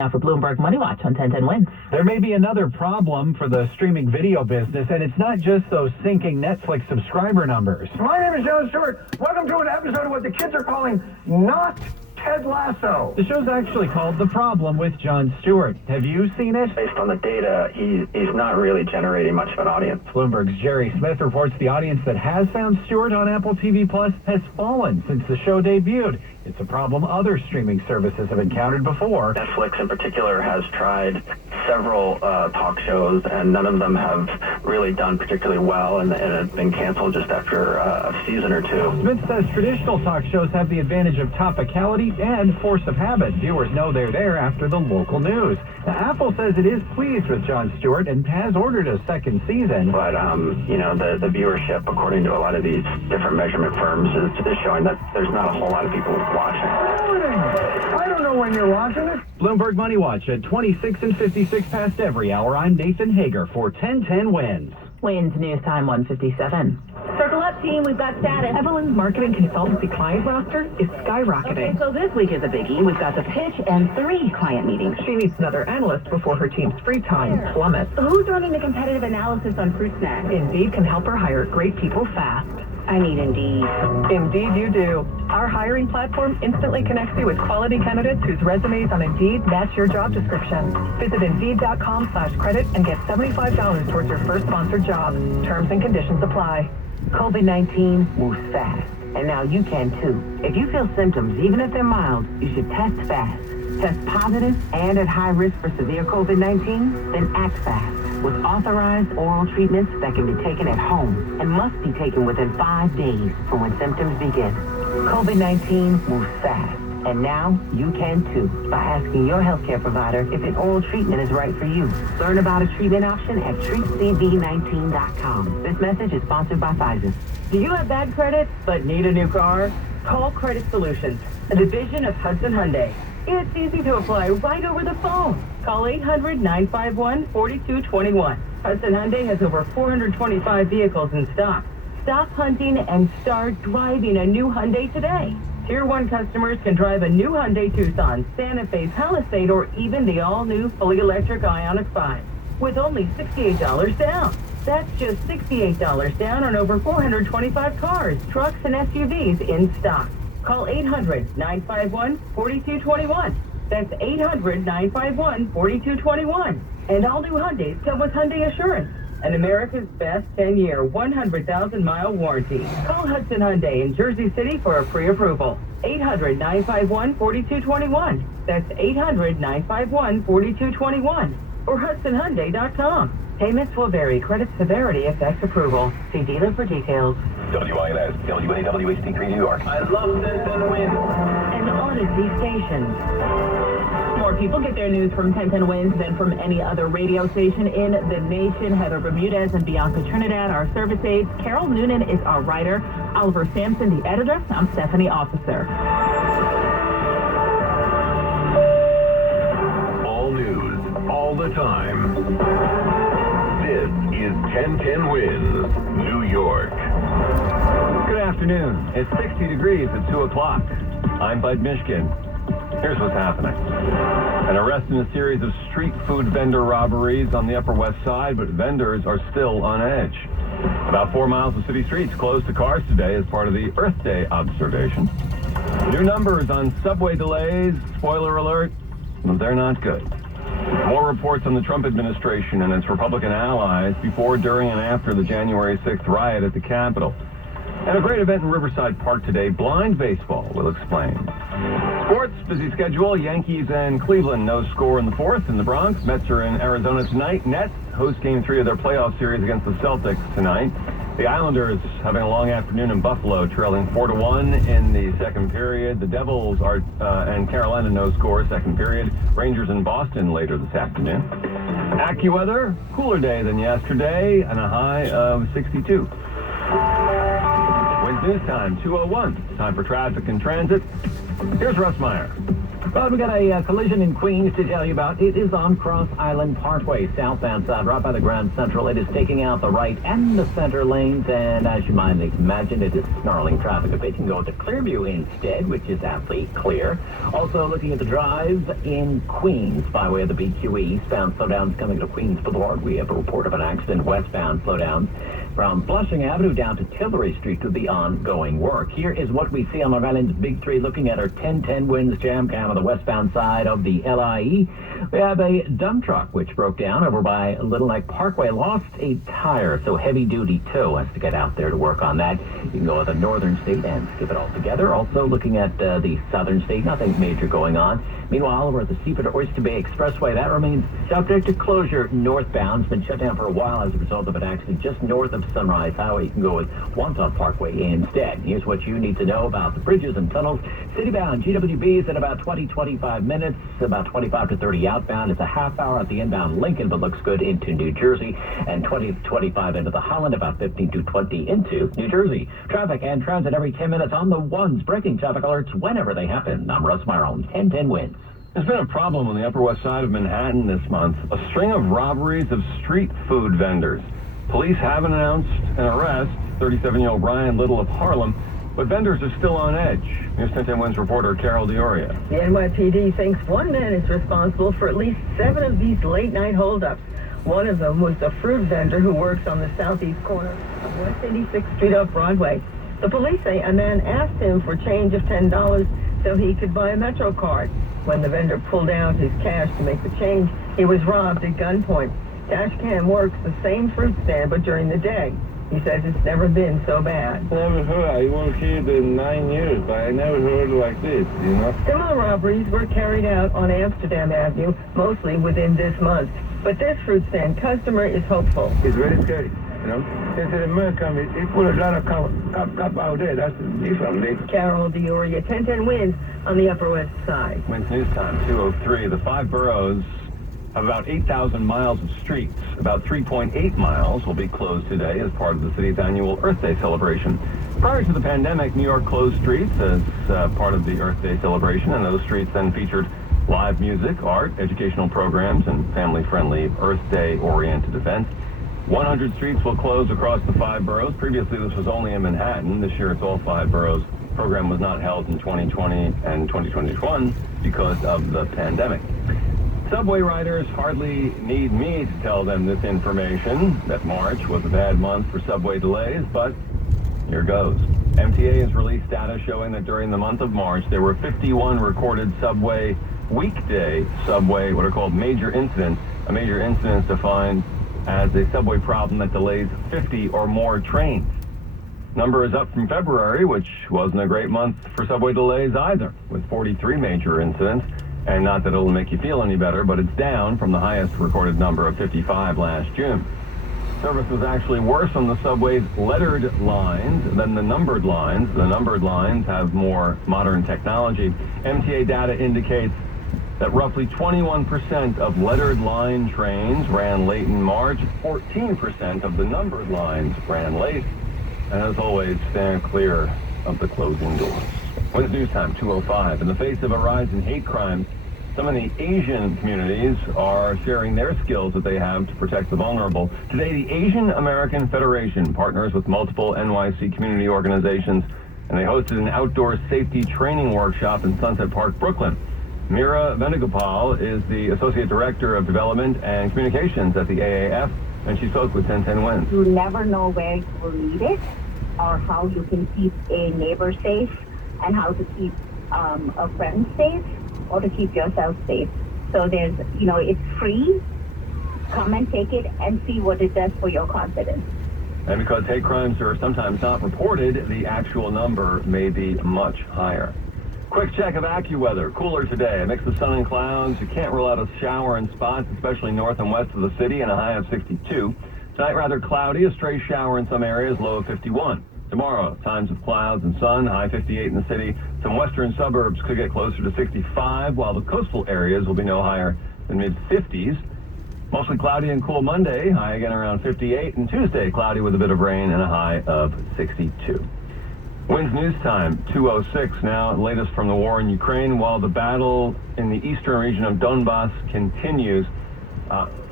Now for Bloomberg Money Watch on 1010 Wins. There may be another problem for the streaming video business, and it's not just those sinking Netflix subscriber numbers. My name is Jon Stewart. Welcome to an episode of what the kids are calling Not Ted Lasso. The show's actually called The Problem with Jon Stewart. Have you seen it? Based on the data, he's not really generating much of an audience. Bloomberg's Jerry Smith reports the audience that has found Stewart on Apple TV Plus has fallen since the show debuted. It's a problem other streaming services have encountered before. Netflix in particular has tried several talk shows, and none of them have really done particularly well, and have been canceled just after a season or two. Smith says traditional talk shows have the advantage of topicality and force of habit. Viewers know they're there after the local news. Now, Apple says it is pleased with Jon Stewart and has ordered a second season. But, the viewership, according to a lot of these different measurement firms, is showing that there's not a whole lot of people watching. I don't know when you're watching it. Bloomberg Money Watch at 26 and 56 past every hour. I'm Nathan Hager for 1010 Wins. Wins News Time 157. Circle up, team. We've got status. Evelyn's marketing consultancy client roster is skyrocketing. Okay, so this week is a biggie. We've got the pitch and 3 client meetings. She needs another analyst before her team's free time plummets. Who's running the competitive analysis on fruit snacks? Indeed can help her hire great people fast. I need Indeed. Indeed you do. Our hiring platform instantly connects you with quality candidates whose resumes on Indeed match your job description. Visit Indeed.com/credit and get $75 towards your first sponsored job. Terms and conditions apply. COVID-19 moves fast, and now you can too. If you feel symptoms, even if they're mild, you should test fast. Test positive and at high risk for severe COVID-19, then act fast with authorized oral treatments that can be taken at home and must be taken within 5 days from when symptoms begin. COVID-19 moves fast, and now you can too by asking your healthcare provider if an oral treatment is right for you. Learn about a treatment option at treatcv19.com. This message is sponsored by Pfizer. Do you have bad credit but need a new car? Call Credit Solutions, a division of Hudson Hyundai. It's easy to apply right over the phone. Call 800-951-4221. Hudson Hyundai has over 425 vehicles in stock. Stop hunting and start driving a new Hyundai today. Tier 1 customers can drive a new Hyundai Tucson, Santa Fe, Palisade, or even the all-new fully electric Ioniq 5 with only $68 down. That's just $68 down on over 425 cars, trucks, and SUVs in stock. Call 800-951-4221. That's 800-951-4221. And all new Hyundais come with Hyundai Assurance, and America's best 10-year, 100,000-mile warranty. Call Hudson Hyundai in Jersey City for a pre-approval. 800-951-4221. That's 800-951-4221. Or HudsonHyundai.com. Payments will vary. Credit severity affects approval. See dealer for details. WINS, WAWHT3 New York. I love 1010 Wins. An Odyssey station. More people get their news from 1010 Wins than from any other radio station in the nation. Heather Bermudez and Bianca Trinidad, our service aides. Carol Noonan is our writer. Oliver Sampson, the editor. I'm Stephanie Officer. All news, all the time. This is 1010 Wins, New York. Good afternoon. It's 60 degrees at 2 o'clock. I'm Bud Mishkin. Here's what's happening. An arrest in a series of street food vendor robberies on the Upper West Side, but vendors are still on edge. About 4 miles of city streets closed to cars today as part of the Earth Day observation. New numbers on subway delays. Spoiler alert, they're not good. More reports on the Trump administration and its Republican allies before, during, and after the January 6th riot at the Capitol. And a great event in Riverside Park today, blind baseball, will explain. Sports, busy schedule. Yankees and Cleveland, no score in the fourth. In the Bronx, Mets are in Arizona tonight. Nets host Game 3 of their playoff series against the Celtics tonight. The Islanders having a long afternoon in Buffalo, trailing 4-1 in the second period. The Devils are and Carolina, no score, second period. Rangers in Boston later this afternoon. AccuWeather, cooler day than yesterday, and a high of 62. Wins News Time, 2:01. Time for traffic and transit. Here's Russ Meyer. Well, we got a collision in Queens to tell you about. It is on Cross Island Parkway, southbound side, right by the Grand Central. It is taking out the right and the center lanes, and as you might imagine, it is snarling traffic a bit. You can go to Clearview instead, which is aptly clear. Also looking at the drive in Queens by way of the BQE. Eastbound slowdowns coming to Queens Boulevard. We have a report of an accident. Westbound slowdowns from Flushing Avenue down to Tillery Street to the ongoing work. Here is what we see on Long Island's Big Three, looking at our 1010 Winds jam cam on the westbound side of the LIE. We have a dump truck which broke down over by Little Neck Parkway, lost a tire, so heavy-duty tow has to get out there to work on that. You can go to the northern state and skip it all together. Also looking at the southern state, nothing major going on. Meanwhile, over at the Seaford to Oyster Bay Expressway, that remains subject to closure northbound. It's been shut down for a while as a result of an accident just north of Sunrise Highway. You can go with Wantagh Parkway instead. Here's what you need to know about the bridges and tunnels. Citybound GWB is at about 20-25 minutes, about 25 to 30 outbound. It's a half hour at the inbound Lincoln, but looks good into New Jersey, and 20 to 25 into the Holland, about 15 to 20 into New Jersey. Traffic and transit every 10 minutes on the ones, breaking traffic alerts whenever they happen. I'm Russ Meyer on 1010 Winds. There's been a problem on the Upper West Side of Manhattan this month. A string of robberies of street food vendors. Police haven't announced an arrest, 37-year-old Ryan Little of Harlem, but vendors are still on edge. Here's 1010 Winds reporter Carol Dioria. The NYPD thinks one man is responsible for at least 7 of these late-night holdups. One of them was the fruit vendor who works on the southeast corner of West 86th Street up Broadway. The police say a man asked him for change of $10 so he could buy a Metro card. When the vendor pulled out his cash to make the change, he was robbed at gunpoint. Dashcam works the same fruit stand, but during the day. He says it's never been so bad. Never heard. I work here in 9 years, but I never heard like this, you know? Similar robberies were carried out on Amsterdam Avenue, mostly within this month. But this fruit stand customer is hopeful. It's very scary, you know? They said America, they put a lot of cop out there. That's different. Carol Dioria, 1010 Winds on the Upper West Side. Winds News Time, 2:03. The 5 boroughs have about 8,000 miles of streets. About 3.8 miles will be closed today as part of the city's annual Earth Day celebration. Prior to the pandemic, New York closed streets as part of the Earth Day celebration, and those streets then featured live music, art, educational programs, and family-friendly Earth Day-oriented events. 100 streets will close across the 5 boroughs. Previously, this was only in Manhattan. This year, it's all 5 boroughs. The program was not held in 2020 and 2021 because of the pandemic. Subway riders hardly need me to tell them this information, that March was a bad month for subway delays, but here goes. MTA has released data showing that during the month of March, there were 51 recorded weekday subway, what are called major incidents. A major incident is defined as a subway problem that delays 50 or more trains. Number is up from February, which wasn't a great month for subway delays either, with 43 major incidents. And not that it'll make you feel any better, but it's down from the highest recorded number of 55 last June. Service was actually worse on the subway's lettered lines than the numbered lines. The numbered lines have more modern technology. MTA data indicates that roughly 21% of lettered line trains ran late in March, 14% of the numbered lines ran late, and as always, stand clear of the closing doors. Winds News Time, 2:05. In the face of a rise in hate crimes, some of the Asian communities are sharing their skills that they have to protect the vulnerable. Today, the Asian American Federation partners with multiple NYC community organizations, and they hosted an outdoor safety training workshop in Sunset Park, Brooklyn. Meera Venugopal is the Associate Director of Development and Communications at the AAF, and she spoke with 1010 Winds. You never know where you will need it or how you can keep a neighbor safe and how to keep a friend safe or to keep yourself safe. So there's, it's free. Come and take it and see what it does for your confidence. And because hate crimes are sometimes not reported, the actual number may be much higher. Quick check of AccuWeather. Cooler today. A mix of sun and clouds. You can't rule out a shower in spots, especially north and west of the city, and a high of 62. Tonight, rather cloudy. A stray shower in some areas, low of 51. Tomorrow, times of clouds and sun, high 58 in the city. Some western suburbs could get closer to 65, while the coastal areas will be no higher than mid-50s. Mostly cloudy and cool Monday, high again around 58. And Tuesday, cloudy with a bit of rain and a high of 62. Wins News Time, 2:06 now. Latest from the war in Ukraine. While the battle in the eastern region of Donbass continues,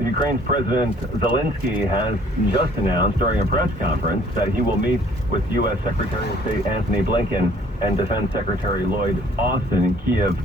Ukraine's President Zelensky has just announced during a press conference that he will meet with U.S. Secretary of State Antony Blinken and Defense Secretary Lloyd Austin in Kiev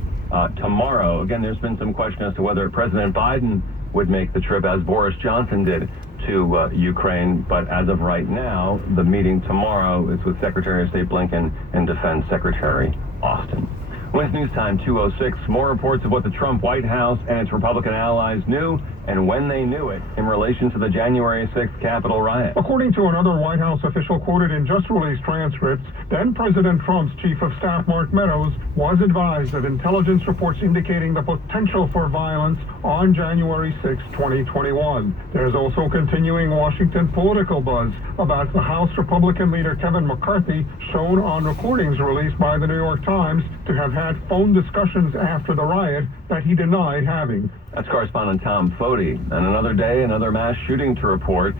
tomorrow. Again, there's been some question as to whether President Biden would make the trip, as Boris Johnson did, to Ukraine. But as of right now, the meeting tomorrow is with Secretary of State Blinken and Defense Secretary Austin. Wins News Time, 2:06. More reports of what the Trump White House and its Republican allies knew and when they knew it in relation to the January 6th Capitol riot. According to another White House official quoted in just released transcripts, then President Trump's Chief of Staff Mark Meadows was advised of intelligence reports indicating the potential for violence on January 6, 2021. There's also continuing Washington political buzz about the House Republican leader Kevin McCarthy, shown on recordings released by the New York Times to have had phone discussions after the riot that he denied having. That's correspondent Tom Foti. And another day, another mass shooting to report.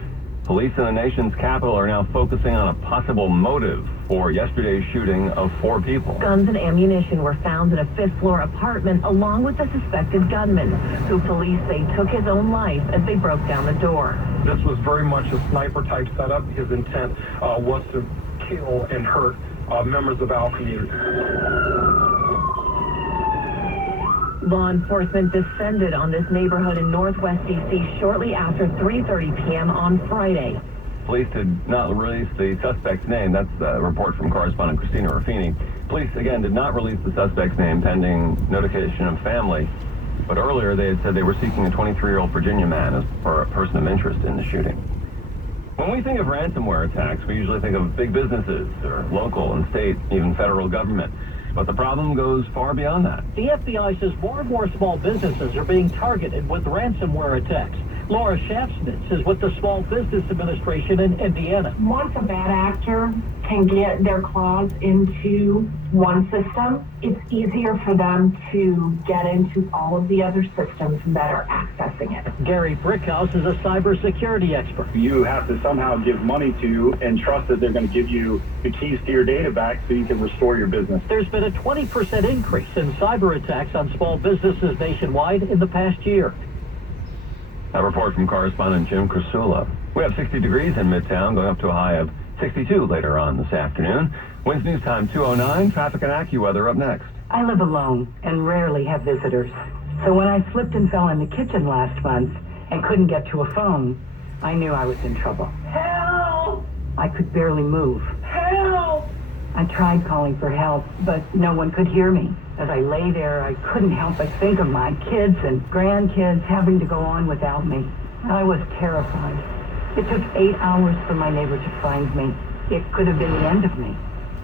Police in the nation's capital are now focusing on a possible motive for yesterday's shooting of 4 people. Guns and ammunition were found in a 5th-floor apartment along with the suspected gunman, who police say took his own life as they broke down the door. This was very much a sniper-type setup. His intent was to kill and hurt members of our community. Law enforcement descended on this neighborhood in northwest D.C. shortly after 3:30 p.m. on Friday. Police did not release the suspect's name. That's a report from correspondent Christina Ruffini. Police, again, did not release the suspect's name pending notification of family. But earlier they had said they were seeking a 23-year-old Virginia man for a person of interest in the shooting. When we think of ransomware attacks, we usually think of big businesses or local and state, even federal government. But the problem goes far beyond that. The FBI says more and more small businesses are being targeted with ransomware attacks. Laura Shafsnitz is with the Small Business Administration in Indiana. Once a bad actor can get their claws into one system, it's easier for them to get into all of the other systems that are accessing it. Gary Brickhouse is a cybersecurity expert. You have to somehow give money to and trust that they're going to give you the keys to your data back so you can restore your business. There's been a 20% increase in cyber attacks on small businesses nationwide in the past year. A report from correspondent Jim Krasula. We have 60 degrees in Midtown, going up to a high of 62 later on this afternoon. Wins News Time, 2:09. Traffic and AccuWeather up next. I live alone and rarely have visitors. So when I slipped and fell in the kitchen last month and couldn't get to a phone, I knew I was in trouble. Help! I could barely move. Help! I tried calling for help, but no one could hear me. As I lay there, I couldn't help but think of my kids and grandkids having to go on without me. I was terrified. It took 8 hours for my neighbor to find me. It could have been the end of me.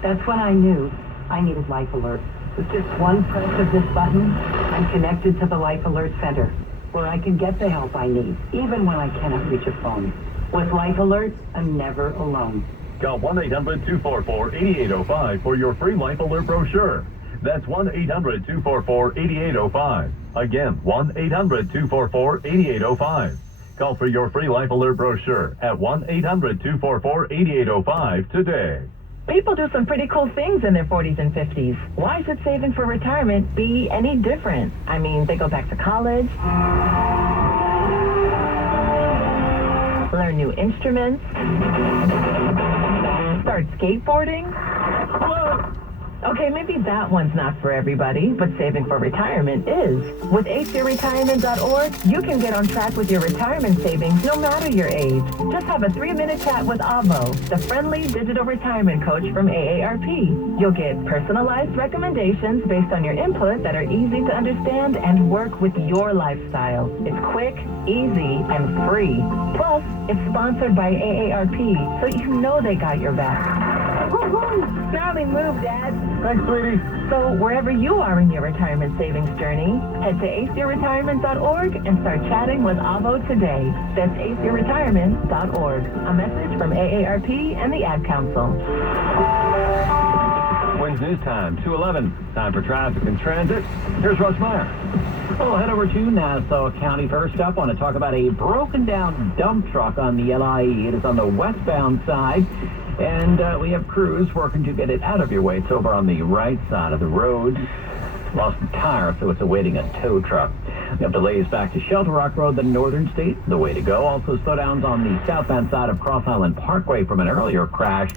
That's when I knew I needed Life Alert. With just one press of this button, I'm connected to the Life Alert Center, where I can get the help I need, even when I cannot reach a phone. With Life Alert, I'm never alone. Call 1-800-244-8805 for your free Life Alert brochure. That's 1-800-244-8805. Again, 1-800-244-8805. Call for your free Life Alert brochure at 1-800-244-8805 today. People do some pretty cool things in their 40s and 50s. Why should saving for retirement be any different? I mean, they go back to college, learn new instruments, start skateboarding. Okay, maybe that one's not for everybody, but saving for retirement is. With acretirement.org, you can get on track with your retirement savings no matter your age. Just have a 3-minute chat with Avo, the friendly digital retirement coach from AARP. You'll get personalized recommendations based on your input that are easy to understand and work with your lifestyle. It's quick, easy, and free. Plus, it's sponsored by AARP, so you know they got your back. Darling move, Dad. Thanks, sweetie. So wherever you are in your retirement savings journey, head to acretirement.org and start chatting with Avo today. That's acretirement.org. A message from AARP and the Ad Council. Wins News Time, 2:11. Time for traffic and transit. Here's Russ Meyer. Well, head over to Nassau County first up. Want to talk about a broken down dump truck on the LIE. It is on the westbound side. And we have crews working to get it out of your way. It's over on the right side of the road. Lost a tire, so it's awaiting a tow truck. We have delays back to Shelter Rock Road, the northern state, the way to go. Also slowdowns on the southbound side of Cross Island Parkway from an earlier crash.